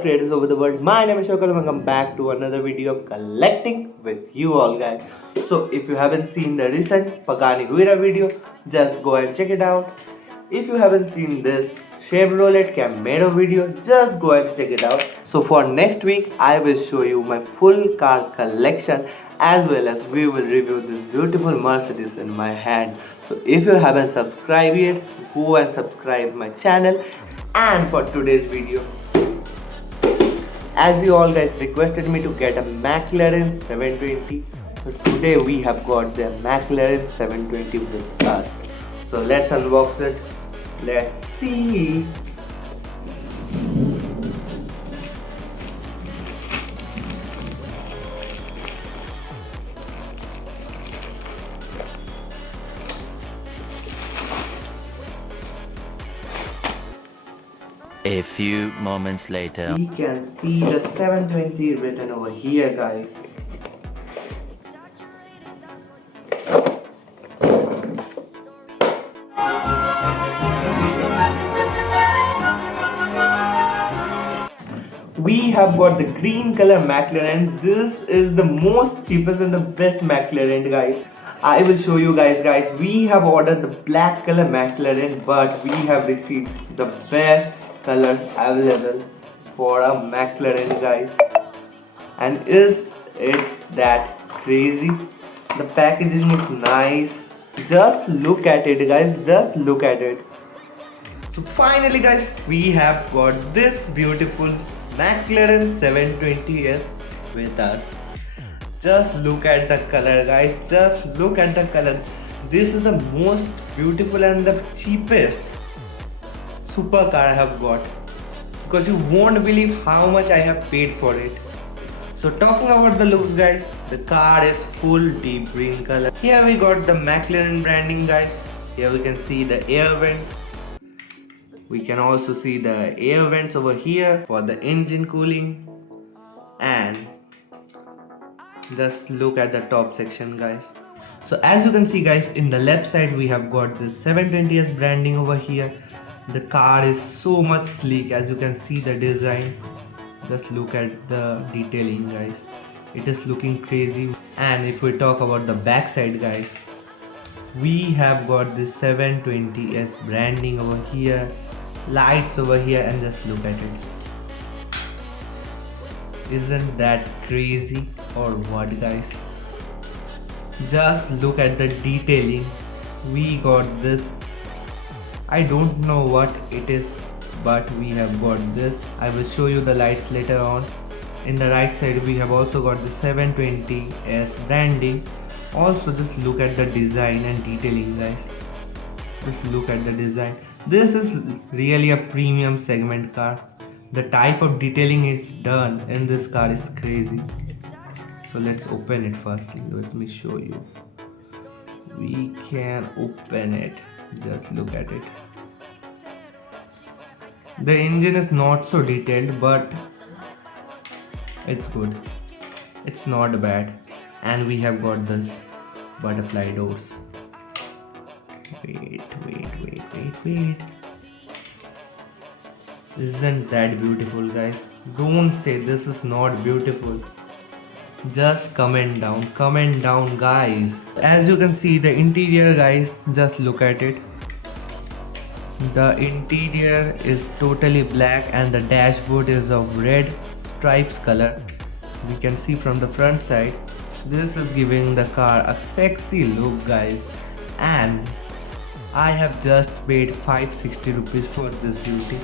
the creators over the world. My name is Shokal and welcome back to another video of collecting with you all guys. So if you haven't seen the recent Pagani Huira video, just go and check it out. If you haven't seen this Chevrolet Camaro video, just go and check it out. So for next week, I will show you my full car collection as well as we will review this beautiful Mercedes in my hand. So if you haven't subscribed yet, go and subscribe my channel. And for today's video, as you all guys requested me to get a McLaren 720, so today we have got the McLaren 720 with us. So let's unbox it. Let's see. A few moments later. We can see the 720 written over here, guys. We have got the green color McLaren. This is the most cheapest and the best McLaren, guys. I will show you guys. We have ordered the black color McLaren, but we have received the best color available for a McLaren, guys. And is it that crazy? The packaging is nice. Just look at it, guys. Just look at it. So finally, guys, we have got this beautiful McLaren 720S with us. Just look at the color, guys. Just look at the color. This is the most beautiful and the cheapest supercar I have got, because you won't believe how much I have paid for it. So talking about the looks, guys, the car is full deep green color. Here we got the McLaren branding, guys. Here we can see the air vents. We can also see the air vents over here for the engine cooling. And just look at the top section, guys. So as you can see, guys, in the left side we have got this 720S branding over here. The car is so much sleek. As you can see the design, just look at the detailing, guys. It is looking crazy. And if we talk about the back side, guys, we have got this 720S branding over here, lights over here, and just look at it. Isn't that crazy or what, guys? Just look at the detailing. We got this, I don't know what it is, but we have got this. I will show you the lights later on. In the right side we have also got the 720S branding. Also just look at the design and detailing, guys. Just look at the design. This is really a premium segment car. The type of detailing is done in this car is crazy. So let's open it firstly. Let me show you. We can open it. Just look at it. The engine is not so detailed, but it's good. It's not bad. And we have got this butterfly doors. Wait. Isn't that beautiful, guys? Don't say this is not beautiful. Just comment down, guys. As you can see the interior, guys, just look at it. The interior is totally black and the dashboard is of red stripes color. We can see from the front side. This is giving the car a sexy look, guys. And I have just paid 560 rupees for this beauty.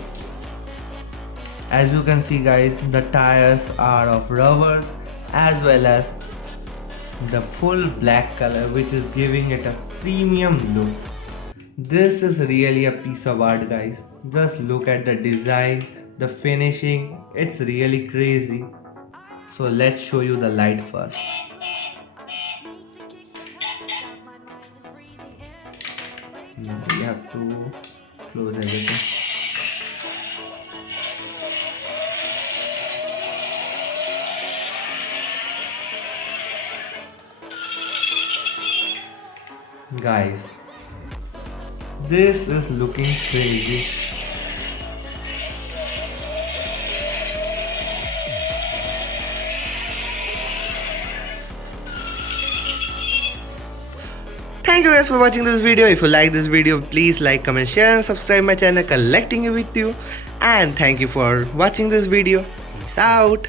As you can see, guys, the tires are of rubbers as well as the full black color, which is giving it a premium look. This is really a piece of art, guys. Just look at the design, the finishing. It's really crazy. So let's show you the light first. Now we have to close everything. Guys, this is looking crazy. thank you guys for watching this video. If you like this video, please like, comment, share and subscribe my channel Collecting with you. And thank you for watching this video. Peace out.